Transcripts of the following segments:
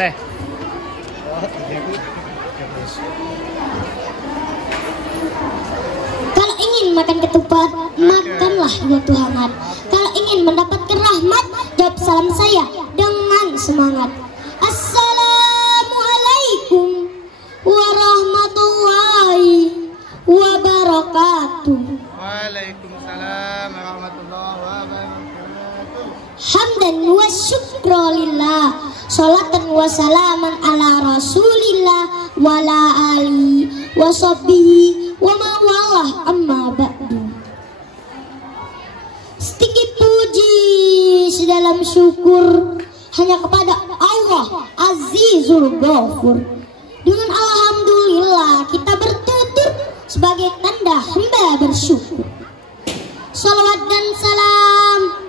Teh. Kalau ingin makan ketupat, makanlah yaitu hangat. Kalau ingin mendapatkan rahmat, jawab salam saya dengan semangat. Assalamualaikum warahmatullahi wabarakatuh. Waalaikumsalam warahmatullahi wabarakatuh. Hamdan wa syukrolillah, salatan wa salaman ala rasulillah wa ala alihi wa sahbihi wa mawalah amma ba'du. Sedikit puji sedalam syukur hanya kepada Allah Azizul Ghafur. Dengan alhamdulillah kita bertutur sebagai tanda hamba bersyukur. Salawat dan salam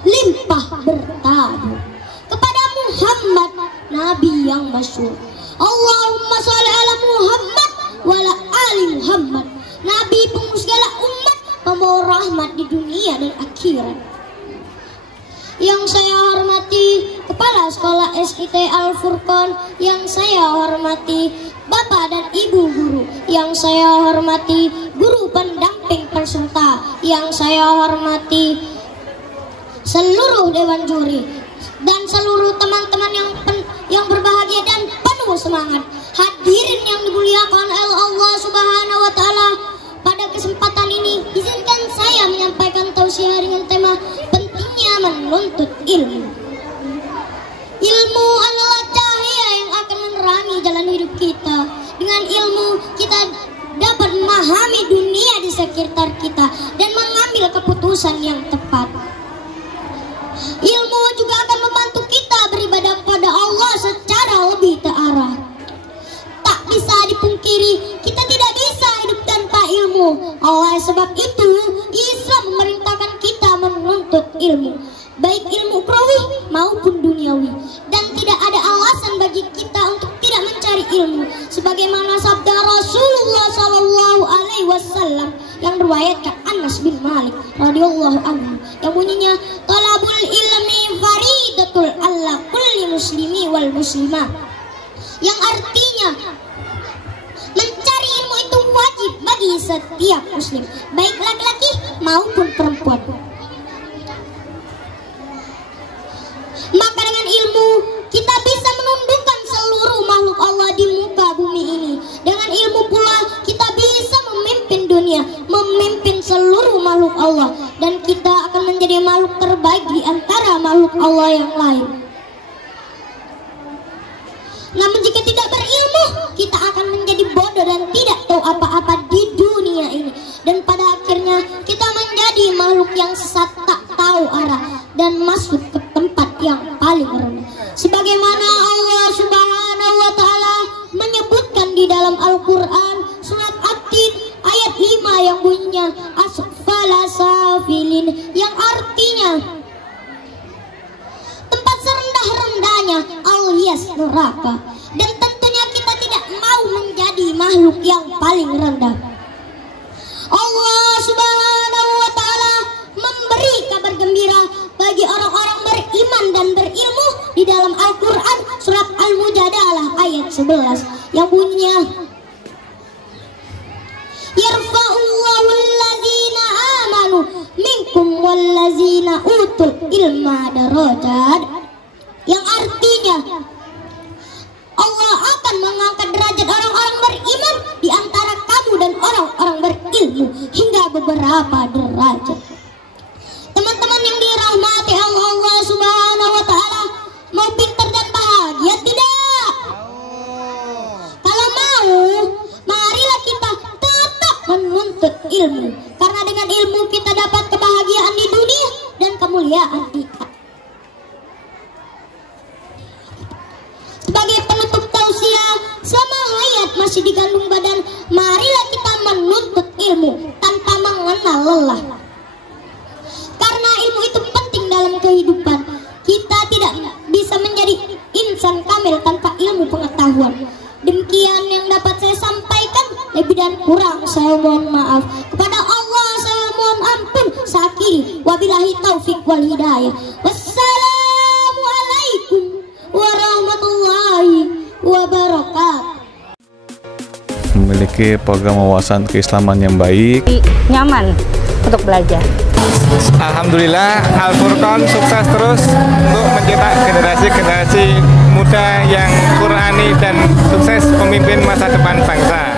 limpah bertabur kepada Muhammad Nabi yang masyhur. Allahumma sholli ala Muhammad wa ala ali Muhammad, Nabi pengurus segala umat, pembawa rahmat di dunia dan akhirat. Yang saya hormati Kepala Sekolah SIT Al-Furqan, yang saya hormati Bapak dan Ibu guru, yang saya hormati guru pendamping peserta, yang saya hormati seluruh dewan juri dan seluruh teman-teman yang berbahagia dan penuh semangat. Hadirin yang dimuliakan oleh Allah Subhanahu wa taala, pada kesempatan ini izinkan saya menyampaikan tausiah dengan tema pentingnya menuntut ilmu. Ilmu adalah cahaya yang akan menerangi jalan hidup kita. Dengan ilmu kita dapat memahami dunia di sekitar kita dan mengambil keputusan yang tepat. Ilmu juga akan membantu kita beribadah kepada Allah secara lebih terarah. Tak bisa dipungkiri, kita tidak bisa hidup tanpa ilmu. Oleh sebab itu, Islam memerintahkan kita menuntut ilmu, baik ilmu ukhrawi maupun duniawi, dan tidak ada alasan bagi kita untuk tidak mencari ilmu, sebagaimana sabda Rasulullah SAW yang riwayatkan Anas bin Malik radhiyallahu anhu, yang bunyinya talabul ilmi faridatul ala kulli muslimi wal muslimah, yang artinya mencari ilmu itu wajib bagi setiap muslim, baik laki-laki maupun perempuan. Maka dengan ilmu kita bisa menundukkan seluruh makhluk Allah di muka bumi ini. Dengan ilmu pula kita bisa memimpin dunia, memimpin seluruh makhluk Allah, dan kita akan menjadi makhluk terbaik di antara makhluk Allah yang lain. Namun jika tidak berilmu, kita akan menjadi bodoh dan tidak tahu apa-apa di dunia ini, dan pada akhirnya kita menjadi makhluk yang sesat, tak tahu arah dan masuk ke tempat yang paling rendah. Sebagaimana Allah Subhanahu wa taala menyebutkan di dalam Al-Qur'an surat At-Tin ayat 5 yang bunyinya asfala safilin, yang artinya tempat serendah-rendahnya alias neraka, dan tentunya kita tidak mau menjadi makhluk yang paling rendah. Allah Subhanahu wa taala memberi kabar gembira bagi orang-orang beriman dan berilmu di dalam Al-Qur'an surat Al-Mujadalah ayat 11 yang bunyinya yarfa'ullahu allazina amanu minkum wallazina utul ilma darajat, yang artinya Allah akan mengangkat derajat orang-orang beriman di antara kamu dan orang-orang berilmu hingga beberapa derajat. Teman-teman yang dirahmati Allah Subhanahu wa taala, mau pintar dan bahagia tidak? Kalau mau, marilah kita tetap menuntut ilmu, karena dengan ilmu kita dapat kebahagiaan di dunia dan kemuliaan di akhirat. Sebagai penutup tausiah, selama hayat masih digandung badan, marilah kita menuntut ilmu tanpa mengenal lelah. Karena ilmu itu penting dalam kehidupan. Kita tidak bisa menjadi insan kamil tanpa ilmu pengetahuan. Demikian yang dapat saya sampaikan, lebih dan kurang saya mohon maaf. Kepada Allah saya mohon ampun. Sakiri wabillahi taufik wal hidayah. Wassalamualaikum warahmatullahi wabarakatuh. Memiliki program wawasan keislaman yang baik, nyaman untuk belajar. Alhamdulillah, Al-Furqan sukses terus untuk mencetak generasi-generasi muda yang Qurani dan sukses pemimpin masa depan bangsa.